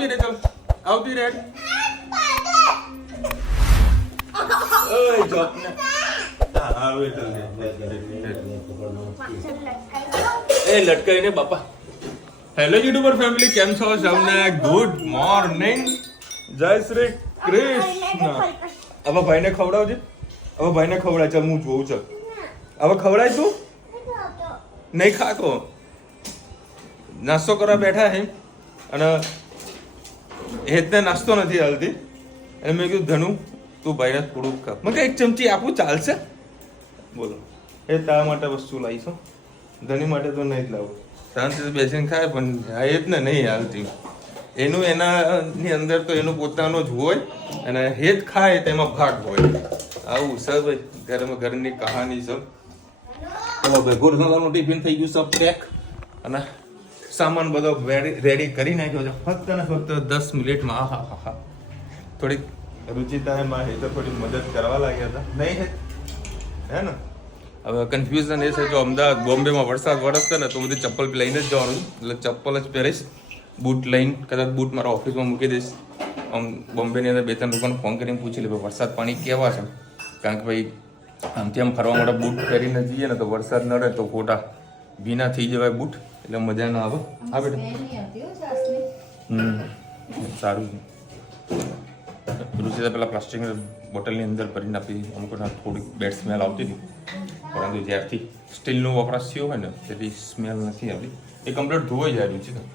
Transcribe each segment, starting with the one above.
આવતી રે ચાલ આવતી રે ઓય જોપ ને આવે ચાલ એ લટકાઈને બાપા હેલો યુટ્યુબર ફેમિલી કેમ છો સૌને ગુડ મોર્નિંગ જય શ્રી કૃષ્ણ હવે ભાઈને ખવડાવજે હવે ભાઈને ખવડાય ચાલ હું જોઉં ચાલ હવે ખવડાય તું નહીં ખાતો નાસ્તો કરવા બેઠા હે અને હેતને નાસ્તો નથી હાલતી અને મેં કીધું ધનુ તું ભાઈને થોડુંક ખા મને એક ચમચી આપું ચાલશે બોલો એ તારા માટે વસ્તુ લાવીશું ધની માટે તો નહીં જ લાવું શાંતિથી બેસીને ખાય પણ એ જ ને નહીં હાલતી એનું એનાની અંદર તો એનું પોતાનું જ હોય અને હેત ખાય તેમાં ભાગ હોય આવું સર ભાઈ ઘરની કહાની છે ભાઈ ગુરુનાનું ટિફિન થઈ ગયું સબ પેક અને સામાન બધો રેડી કરી નાખ્યો છે ફક્ત ને ફક્ત 10 મિનિટમાં હા થોડીક રુચિતા એમાં હે તો થોડી મદદ કરવા લાગ્યા હતા નહીં હે ને હવે કન્ફ્યુઝન એ છે જો અમદાવાદ બોમ્બેમાં વરસાદ વરસશે ને તો બધી ચપ્પલ લઈને જ જવાનું એટલે ચપ્પલ જ પહેરીશ બૂટ લઈને કદાચ બૂટ મારા ઓફિસમાં મૂકી દઈશ આમ બોમ્બેની અંદર 2-3 લોકોને ફોન કરીને પૂછી લે વરસાદ પાણી કેવા છે કારણ કે ભાઈ આમથી આમ ફરવા માટે બૂટ પહેરીને જઈએ ને તો વરસાદ નડે તો ખોટા ભીના થઈ જવાય બૂટ એટલે મજા ના આવે હા બેટા સારું છે રુચિતા પેલા પ્લાસ્ટિકની બોટલની અંદર ભરીને આપી અમુક થોડીક બેડ સ્મેલ આવતી હતી પરંતુ જ્યારથી સ્ટીલનો વપરાશ થયો હોય ને તેથી સ્મેલ નથી આવતી એ કમ્પ્લીટ ધોવાઈ જાય રુચિતા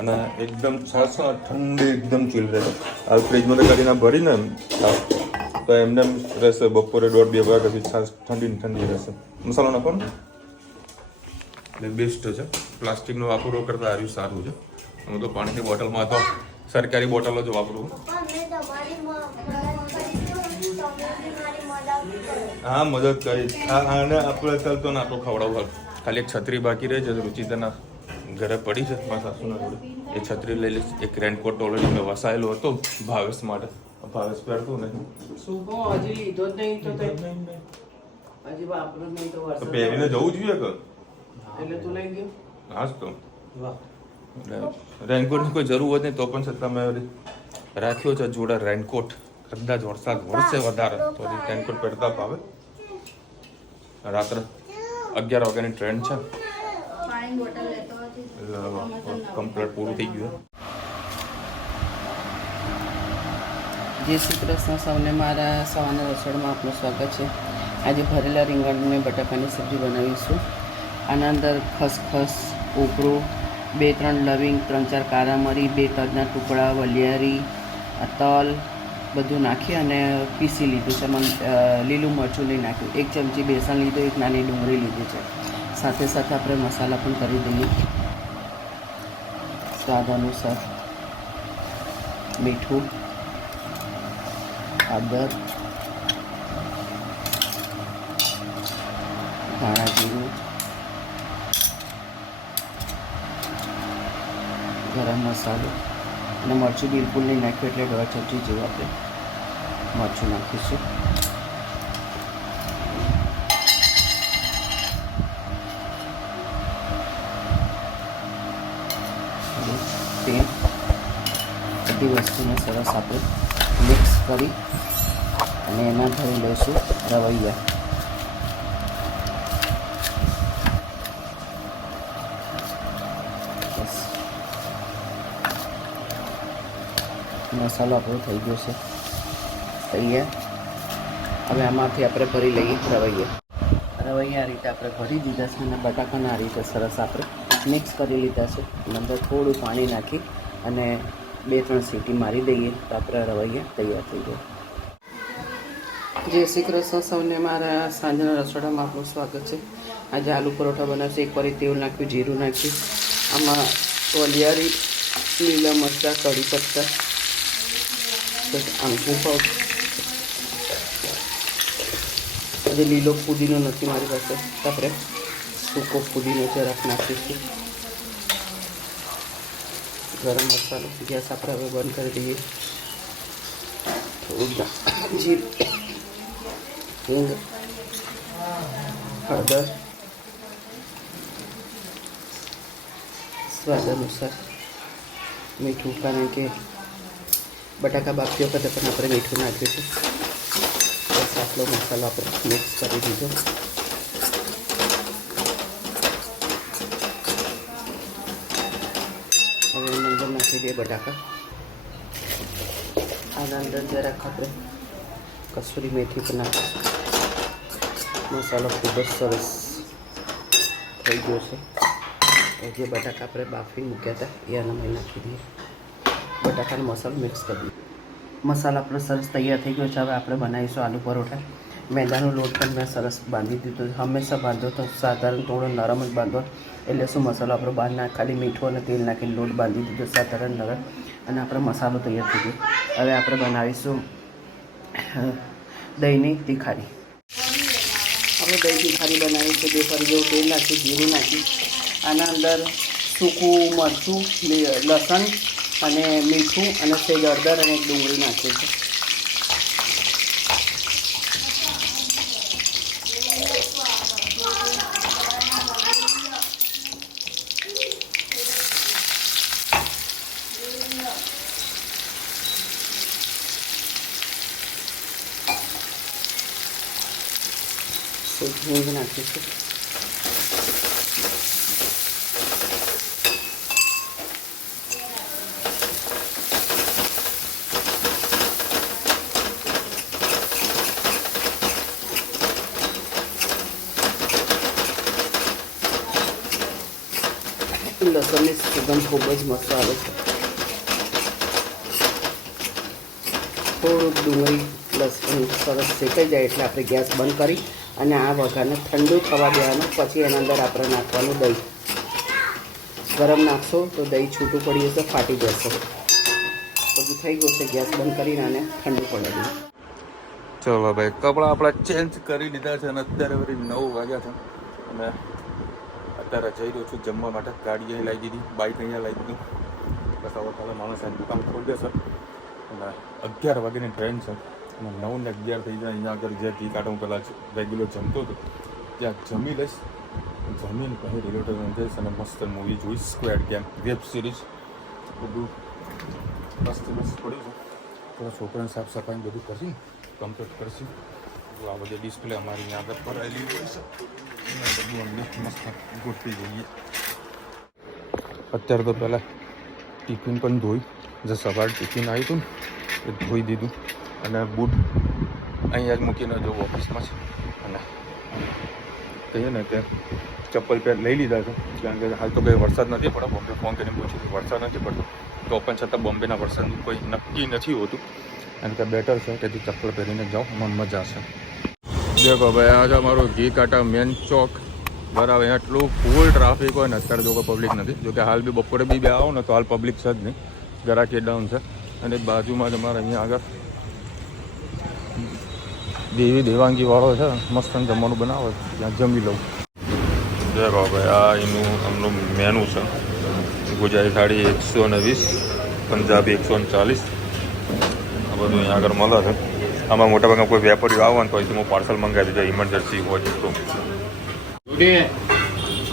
અને એકદમ સરસ ઠંડી એકદમ ચીલ રહે આ ફ્રીજમાં કરીને ભરીને તો એમને રહેશે બપોરે 1.5-2 વાગ્યા પછી છાશ ઠંડી રહેશે મસાલો નાખો ને એટલે બેસ્ટ છે પ્લાસ્ટિકનો વાપરવો કરતાં આવ્યું સારું છે હું તો પાણીની બોટલમાં તો સરકારી બોટલો જ વાપરું હા મદદ કરી આને આપણે ચાલતો ને આપણું ખવડાવવું ખાલી એક છત્રી બાકી રહે છે રુચિતાના ઘરે પડી છે મારા સાસુના જોડે એ છત્રી લઈ લઈશ એક રેનકોટ ઓલરેડી મેં વસાયેલો હતો ભાવેશ માટે ભાવેશ પહેરતું નહીં હજી લીધો જ નહીં તો હજી વાપરું નહીં તો પહેરીને જવું જોઈએ કે એટલે તું લઈ ગયો હા જ તો રેનકોટની કોઈ જરૂર હોય નહીં તો પણ છતાં મેં રાખ્યો છે જોડે રેનકોટ કદાચ વરસાદ વરસે વધારે તો રેનકોટ પહેરતા પાવે રાત્રે 11 વાગ્યાની ટ્રેન છે કમ્પ્લીટ પૂરું થઈ ગયું જય શ્રી કૃષ્ણ સૌને મારા સવારના રસોડામાં આપનું સ્વાગત છે આજે ભરેલા રીંગણ અને બટાકાની સબ્જી બનાવીશું આના અંદર ખસખસ કોપરું 2-3 લવિંગ 3-4 કાળા મરી 2 તજના ટુકડા વલિયારી તલ બધું નાખી અને પીસી લીધું છે લીલું મરચું લઈ નાખ્યું 1 ચમચી બેસન લીધું 1 નાની ડુંગળી લીધી છે સાથે સાથે આપણે મસાલા પણ કરી દઈએ સ્વાદ અનુસાર મીઠું હળદર ધાણા જીરું ગરમ મસાલો અને મરચું બિલકુલ નહીં નાખ્યું એટલે 1.5 ચમચી જેવું આપણે મરચું નાખીશું તે બધી વસ્તુને સરસ આપણે મિક્સ કરી અને એમાં ભરી લઈશું રવૈયા બસ મસાલો આપણો થઈ ગયો છે તૈયાર હવે આમાંથી આપણે ભરી લઈએ રવૈયા આ રીતે આપણે ભરી દીધા છે અને બટાકાના આ રીતે સરસ આપણે મિક્સ કરી લીધા છે અંદર થોડું પાણી નાખી અને 2-3 સીટી મારી દઈએ તો આપણે રવૈયા તૈયાર થઈ જાય જય શ્રી કૃષ્ણ સૌને મારા સાંજના રસોડામાં આપનું સ્વાગત છે આજે આલુ પરોઠા બનાવશે એક વાર તેલ નાખ્યું જીરું નાખ્યું આમાં વલિયારી લીલા મરચાં કઢી પત્તા આમચૂર પાવડર આજે લીલો પુદીનો નથી મારી પાસે આપણે સૂકો પુદીનો જરાક નાખીશું ગરમ મસાલો ગેસ આપણે હવે બંધ કરી દઈએ થોડું જીરું હિંગ હળદર સ્વાદ અનુસાર મીઠું, કારણ કે બટાકા બાફતી વખતે પણ આપણે મીઠું નાખ્યું છે. બસ આટલો મસાલો આપણે મિક્સ કરી દીધો. હવે એની અંદર નાખી દઈએ બટાકા. આના અંદર જરાક આપણે કસૂરી મેથી પણ નાખીશું. મસાલો ખૂબ જ સરસ થઈ ગયો છે. જે બટાકા આપણે બાફી મૂક્યા હતા એ આનામાં નાખી દઈએ. બટાકાનો મસાલો મિક્સ કરી દઈએ. મસાલો આપણો સરસ તૈયાર થઈ ગયો છે. હવે આપણે બનાવીશું આલુ પરોઠા. મેદાનો લોટ પણ મેં સરસ બાંધી દીધો છે. હંમેશા બાંધો તો સાધારણ થોડો નરમ જ બાંધો, એટલે શું મસાલો આપણો બહાર ના, ખાલી મીઠું અને તેલ નાખીને લોટ બાંધી દીધો સાધારણ નરમ, અને આપણો મસાલો તૈયાર થઈ ગયો. હવે આપણે બનાવીશું દહીંની તીખારી. આપણે દહીં તીખારી બનાવી છે. 2 ફરી જેવું તેલ નાખ્યું, જીરું નાખ્યું. આના અંદર સૂકું મરચું, લસણ અને મીઠું અને સેજ હળદર અને એક ડુંગળી નાખ્યું છે. હિંગ નાખીશું. લસણની સુગંધ ખૂબ જ મસ્ત આવે છે. થોડુંક ડુંગળી લસણ સરસ શેકાઈ જાય એટલે આપણે ગેસ બંધ કરી અને આ વઘારને ઠંડુ થવા દેવાનું. પછી એના અંદર આપણે નાખવાનું દહીં. ગરમ નાખશો તો દહીં છૂટું પડી જશે, ફાટી જશે. બધું થઈ ગયું છે. ગેસ બંધ કરીને આને ઠંડુ પડે દઈએ. ચલો ભાઈ, કપડાં આપણા ચેન્જ કરી લીધા છે અને અત્યારે વળી 9 વાગ્યા છે અને અત્યારે જઈ રહ્યો છું જમવા માટે. ગાડી અહીં લાવી દીધી, બાઇક અહીંયા લાવી દીધું. બસ હવે કાલે માણસ અહીં દુકાન ખોલી દેશે અને 11 વાગ્યાની ટ્રેન છે અને 9 ને 11 થઈ જાય. અહીંયા આગળ જે ટી કાઢું પહેલાં રેગ્યુલર જમતો હતો ત્યાં જમી લઈશ. જમીને પછી રિલેટિવ જઈશ અને મસ્ત મૂવી જોઈશ. સ્ક્વેડ ગેમ વેબ સિરીઝ બધું મસ્ત પડ્યું છે. થોડા છોકરાને સાફ સફાઈ બધું કરશું, કમ્પ્લીટ કરશું. આ બધી ડિસ્પ્લે અમારી અહીંયા આગળ ભરાયેલી હોય છે. બધું અમને મસ્ત ગોઠવી દઈએ. અત્યારે તો પહેલાં ટિફિન પણ ધોઈ, જે સવારે ટિફિન આવ્યું હતું ને એ ધોઈ દીધું અને બૂટ અહીંયા જ મૂકીને જો ઓફિસમાં છે. અને કહીએ ને કે ચપ્પલ પેર લઈ લીધા છે, કારણ કે હાલ તો કંઈ વરસાદ નથી પડતો. બોમ્બે ફોન કરીને પૂછ્યું વરસાદ નથી પડતો, તો પણ છતાં બોમ્બેના વરસાદનું કોઈ નક્કી નથી હોતું. અને કે બેટર છે તેથી ચપ્પલ પહેરીને જાઓ, એમાં મજા છે. દેખો ભાઈ, આ છે અમારું ઘી કાંટા મેન ચોક. બરાબર, એટલું ફૂલ ટ્રાફિક હોય ને અત્યારે જો કોઈ પબ્લિક નથી. જોકે હાલ બી બપોરે બી આવો ને તો હાલ પબ્લિક છે જ નહીં, જરાકી ડાઉન છે. અને બાજુમાં જ અમારે અહીંયા આગળ દેવાંગી વાળો છે, મસ્ત જમવાનું બનાવે, ત્યાં જમી લઉં. દેખો ભાઈ, આ એનું આમનું મેનુ છે. ગુજરાતી થાળી 120, પંજાબી 140. આ બધું અહીંયા આગળ મળે છે. આમાં મોટાભાગના કોઈ વેપારીઓ આવવાનું હોય તો હું પાર્સલ મંગાવી દીધો, ઇમરજન્સી હોય તો.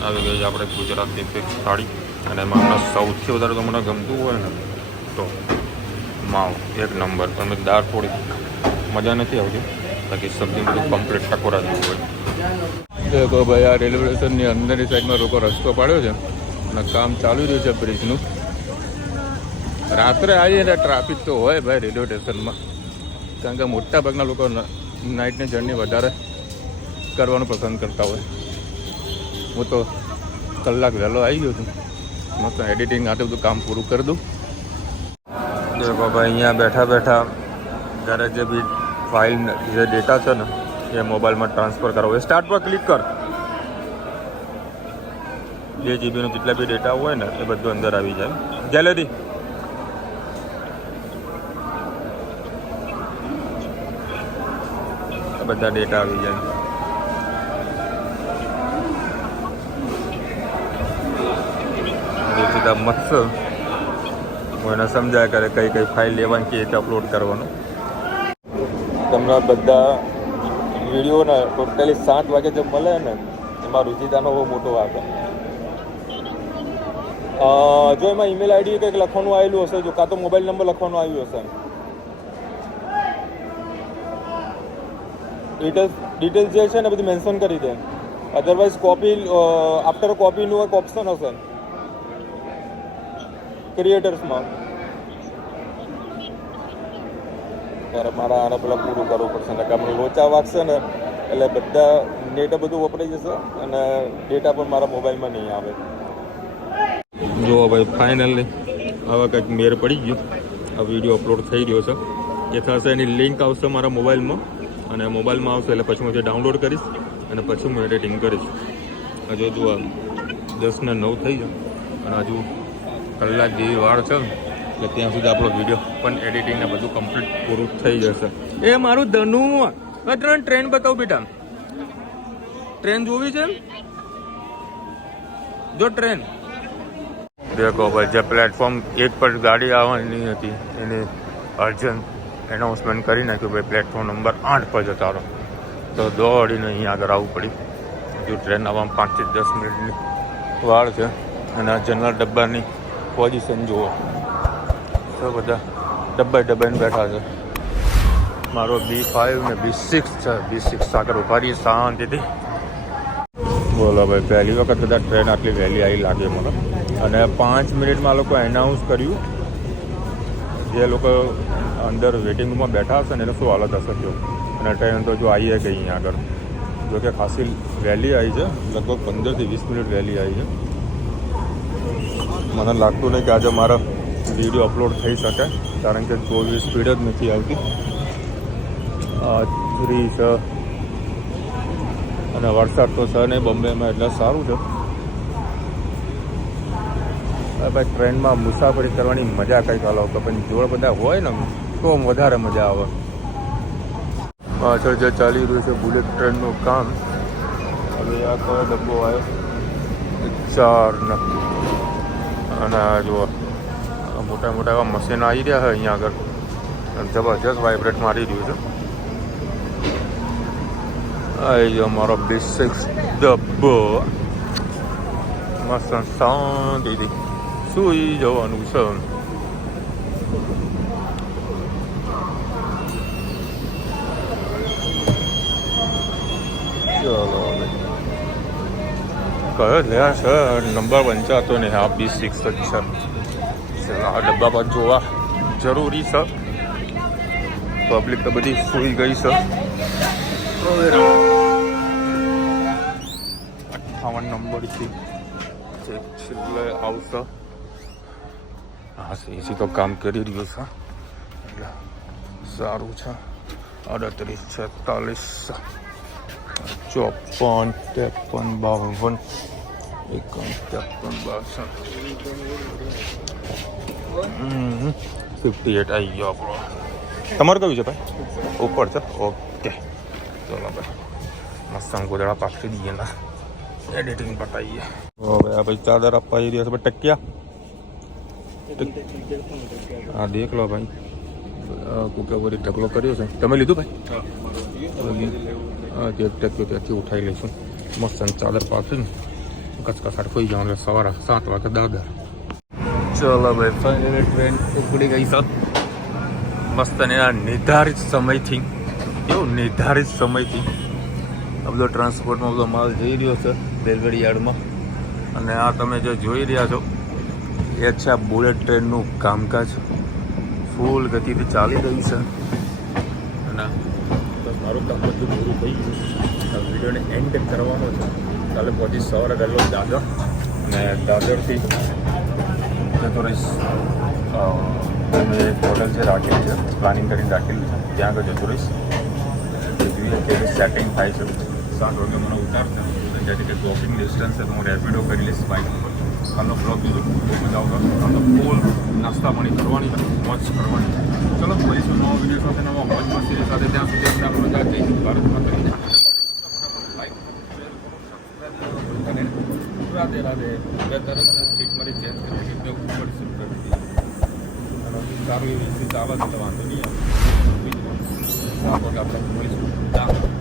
આવી ગઈ આપણે ગુજરાતની ફિક્સ થાળી. અને એમાં સૌથી વધારે તો મને ગમતું હોય ને તો માવ 1 નંબર. પણ દાળ થોડી મજા નથી આવતી, બાકી સબ્જી બધું કમ્પ્લીટ ટકોરા જેવું હોય. તો ભાઈ, આ રેલવે સ્ટેશનની અંદરની સાઈડમાં લોકો રસ્તો પાડ્યો છે અને કામ ચાલુ રહ્યું છે બ્રિજનું. રાત્રે આવીએ ને ટ્રાફિક તો હોય ભાઈ રેલવે સ્ટેશનમાં, કારણ કે મોટા ભાગના લોકો નાઇટની જર્ની વધારે કરવાનું પસંદ કરતા હોય. હું તો કલાક વહેલો આવી ગયો છું, મસ્ત એડિટિંગ આટલું બધું કામ પૂરું કરી દઉં. દેખો ભાઈ, અહીંયા બેઠા બેઠા જ્યારે જે બી ફાઇલ જે ડેટા છે ને એ મોબાઈલમાં ટ્રાન્સફર કરાવો. સ્ટાર્ટ પર ક્લિક કર. 2 જીબીનો જેટલા બી ડેટા હોય ને એ બધું અંદર આવી જાય. ગેલેરી બધા ડેટા આવી જાય. સીધા મસ્ત કોઈને સમજાય કરે કઈ કઈ ફાઇલ લેવાની કે રીતે અપલોડ કરવાનું. તમને બધા વિડીયોના ટોટલી 7 વાગે જે મળે ને એમાં રુચિતાનો બહુ મોટો વાંક. જો એમાં ઈમેલ આઈડી કંઈક લખવાનું આવેલું હશે, જો કાં તો મોબાઈલ નંબર લખવાનું આવ્યું હશે. ડિટેલ્સ જે છે ને બધી મેન્શન કરી દે. અધરવાઇઝ કોપી આફ્ટર કોપીનું એક ઓપ્શન હશે ક્રિએટર્સમાં. ત્યારે મારા આને પેલા પૂરું કરવું પડશે ને કે આપણે લોચા વાગશે ને એટલે બધા નેટ બધું વપરાઈ જશે અને ડેટા પણ મારા મોબાઈલમાં નહીં આવે. જો ભાઈ ફાઇનલી હવે કંઈક મેર પડી ગયો. આ વિડીયો અપલોડ થઈ રહ્યો છે. એ થશે એની લિંક આવશે મારા મોબાઈલમાં અને મોબાઈલમાં આવશે એટલે પછી હું જે ડાઉનલોડ કરીશ અને પછી હું એડિટિંગ કરીશ. હજુ જો 10 ને 9 થઈ જાય અને હજુ કલાક જેવી વાર છે એટલે ત્યાં સુધી આપણો વિડીયો પણ એડિટિંગ ને બધું કમ્પ્લીટ પૂરું થઈ જશે. એ મારું ધનુ તને ટ્રેન બતાવું બેટા. ટ્રેન જોવી છે જો ટ્રેન દેખો ભાઈ. જે પ્લેટફોર્મ 1 પર ગાડી આવવાની હતી એની અર્જન્ટ એનાઉન્સમેન્ટ કરી નાખ્યું ભાઈ પ્લેટફોર્મ નંબર 8 પર જતા રહો. તો દોડીને અહીંયા આગળ આવવું પડ્યું. હજુ ટ્રેન આવવામાં 5 થી 10 મિનિટની વાર છે અને આ જનરલ ડબ્બાની પોઝિશન જુઓ તો બધા ડબ્બાઈને બેઠા છે. મારો B5 ને B6 છે. B6 આગળ ઉભા રહીએ શાંતિથી. બોલો ભાઈ પહેલી વખત કદાચ ટ્રેન આટલી વહેલી આવી લાગે મને. અને 5 મિનિટમાં લોકો એનાઉન્સ કર્યું. જે લોકો અંદર વેટિંગમાં બેઠા હશે ને એને શું હાલત હશે જો. અને ટ્રેન તો જો આવી ગઈ અહીંયા આગળ. જો કે ખાસી વહેલી આવી છે, લગભગ 15 થી 20 મિનિટ વહેલી આવી છે. મને લાગતું નહીં કે આજે મારો વિડીયો અપલોડ થઈ શકે કારણ કે 24 સ્પીડ જ નથી આવતી. 3 છે અને વરસાદ તો છે નહીં બોમ્બેમાં એટલે સારું છે. ભાઈ ટ્રેનમાં મુસાફરી કરવાની મજા કંઈક અલગ હોય પણ જોડે બધા હોય ને તો વધારે મજા આવે. પાછળ જે ચાલી રહ્યું છે બુલેટ ટ્રેનનું કામ. હવે આ કયો ડબ્બો આવ્યો 4 અને જુઓ મોટા મોટા એવા મશીન આવી રહ્યા છે અહીંયા આગળ. જબરજસ્ત વાઇબ્રેટ મારી રહ્યું છે. આવી જો મારો B6 ડબ્બો. મસ્ત શાંતિથી સુઈ જવાનું છે. ચલો કયો લ્યા છે નંબર વંચાતો નહીં. આ B6 જ છે. આ ડબ્બા પર જોવા જરૂરી છે. પબ્લિક તો બધી સુઈ ગઈ છે. 58 નંબરથી છેલ્લે આવશે. હા એસી તો કામ કરી રહ્યું છે એટલે સારું છે. 38 46 54 53 52 58 આવી ગયો આપણો. તમારું કયું છે ભાઈ? ઉપર છે. ઓકે ચલો ભાઈ મસ્ત ગોદડા પાકી દઈએ ના એડિટિંગ પતાવીએ. હવે આ ભાઈ ચાદર આપવા આવી રહ્યા છે ભાઈ. ટક્યા હા દેખ લો ભાઈ. કુકાવરી ઢગલો કર્યો છે. તમે લીધું ભાઈ? હા જે ટક્યો ત્યાંથી ઉઠાવી લઈશું. મસ્ત ચાદર પાકીને કચકસાટ ખોઈ જવાનું એટલે સવારે 7 વાગે દાદર. ચલો ભાઈ ફાઇનલી ટ્રેન ઉપડી ગઈ છે મસ્ત. ને આ નિર્ધારિત સમયથી કેવું નિર્ધારિત સમયથી આ બધો ટ્રાન્સપોર્ટમાં બધો માલ જઈ રહ્યો છે રેલવે યાર્ડમાં. અને આ તમે જે જોઈ રહ્યા છો એ છે આ બુલેટ ટ્રેનનું કામકાજ. ફૂલ ગતિથી ચાલી રહ્યું છે અને બસ મારું કામ બધું પૂરું થઈ ગયું. આ વિડીયોને એન્ડ કરવાનો છે. કાલે પછી સવારે ગયેલો દાદર અને દાદરથી જતો રહીશ. અમે એક હોટલ જે રાખેલી છે પ્લાનિંગ કરીને રાખેલી છે ત્યાં આગળ જતો રહીશ. જોઈએ કેવી સેટિંગ થાય છે. 7 વાગે મને ઉતારશે જેથી કે વોકિંગ ડિસ્ટન્સ છે તો હું રેપિડો કરી લઈશ બાઇક ઉપર. કાલનો બ્લોગ બીજો બહુ મજા આવશે. કાલનો ફૂલ નાસ્તા પાણી કરવાની મોજ કરવાની. ચલો મળીશું નવા વિડીયો સાથે નવા મોજ મસ્તી સાથે. ત્યાં સુધી આપણે આપણો જય ભારતમાં કરીને રાધે રાધે. તરત સીટ મારી ચેન્જ કરી દીધી ઉપર સીટ કરી દીધી. સારું એવી રીતે ચાલે છે તો વાંધો નહીં આવે. આપણે મળીશું.